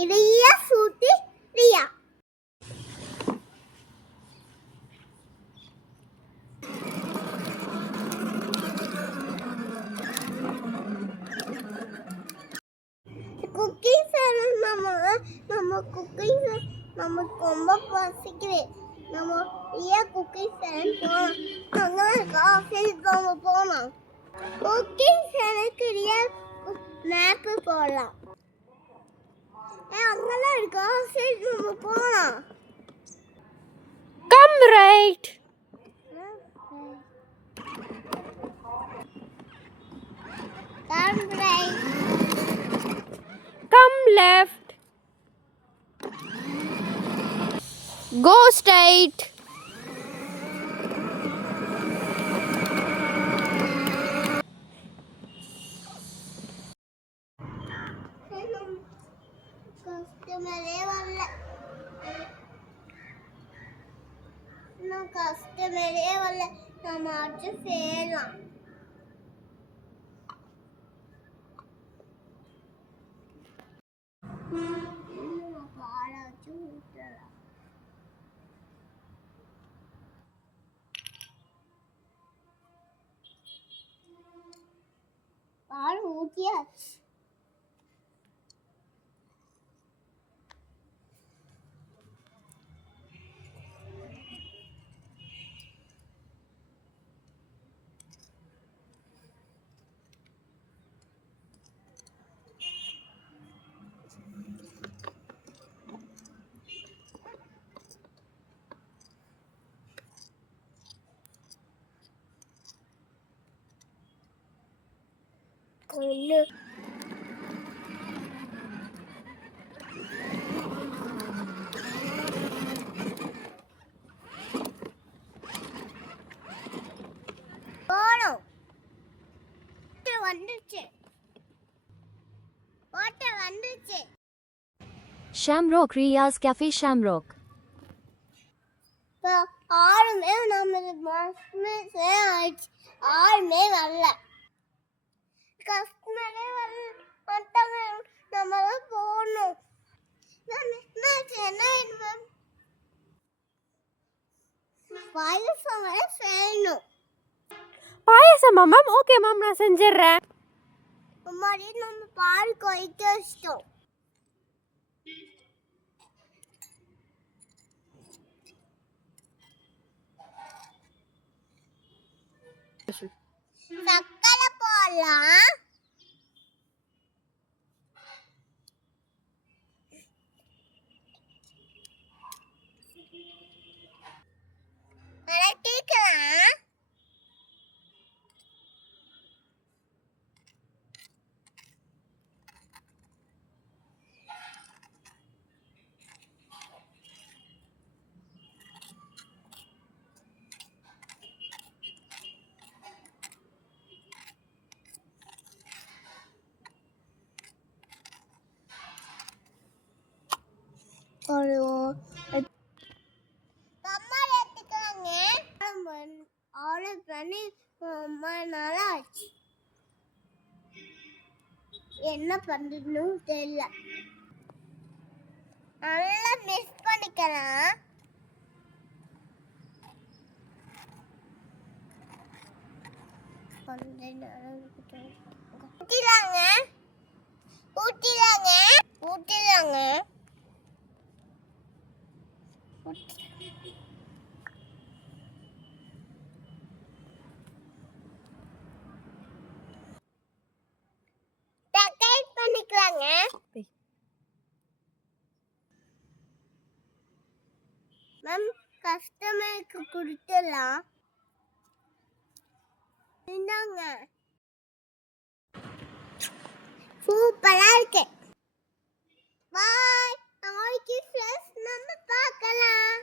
இளைய சூட்டி Riya. Cooking channel நம்ம குக்கிங் நமக்கு ரொம்ப பசிக்குது. நம்ம ரியா குக்கிங் சேனல் போகலாம். அங்கே காஃபி போகலாம். குக்கிங் சேனலுக்கு ரியா மேப்பு போடலாம். அங்கெல்லாம் இருக்கா? சரி நம்ம போகலாம். Come right. Come right. Come left. Go straight. கஸ்டமரே வரல. நம்ம அடிச்சு சேரலாம். பாலாச்சு ஊற்றலாம். பால் ஊற்றியாச்சு. கொள்ளு போறோம். வந்துச்சு. வாட்டர் வந்துச்சு. Shamrock Riya's Cafe Shamrock. ஆளுமே நம்ம ஆளுமே வரல. கஸ்டமரே வரல. நம்ம போகணும். பாயசம் வர செய்யணும். பாயசமா மேம்? ஓகே மேம், நான் செஞ்சிடுறேன். மாதிரி நம்ம பால் கொதிக்க வச்சிட்டோம். சக்கரை போடலாம். அரைக்கலாம். ஆர்டர் பண்ணி ரொம்ப நாள் ஆச்சு. என்ன பண்றதுன்னு தெரியல. நல்லா மிஸ் பண்ணிக்கலாம். ஊட்டிலாங்க ஊட்டிலாங்க ஊட்டிலாங்க. பண்ணிக்கலாங்க. மேம் கஸ்டமருக்கு கொடுத்துடலாம். இந்தாங்க. சூப்பரா இருக்கு. பாய். நாளைக்கு ஃப்ரெஷ் நம்ம பார்க்கலாம்.